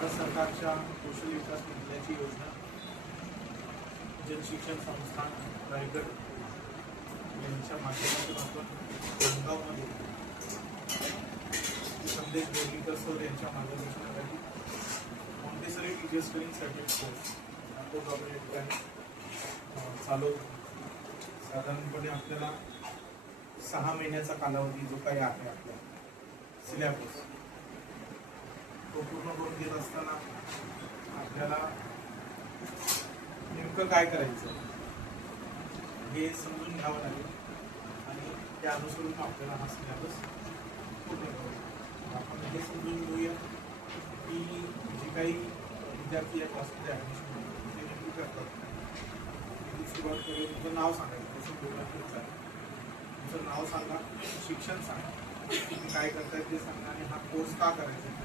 भारत सरकारच्या कौशल्य विकास मंडळाची योजना जनशिक्षण संस्थान रायगड यांच्या माध्यमातून आपण कोंडगावमध्ये संदेश बोर्डीकर सर यांच्या मार्गदर्शनाखाली Montessori teachers training certificate course आपण या ठिकाणी चालवतो. साधारणपणे आपल्याला 6 महिन्याचा कालावधी जो काही आहे आपला सिलेबस तो पूर्ण करून घेत असताना आपल्याला नेमकं काय करायचं हे समजून घ्यावं लागेल आणि त्या अनुसरून आपल्याला हा सिलेबस पूर्ण करायचा. आपण हे समजून घेऊया की जे काही विद्यार्थी या क्लासमध्ये ॲडमिशन ते नेमकी करतात. सुरुवात करून तुमचं नाव सांगायचं, तसं बोलणं तरी चालेल. तुमचं नाव सांगा, शिक्षण सांगा, तुम्ही काय करताय ते सांगा आणि हा कोर्स का करायचा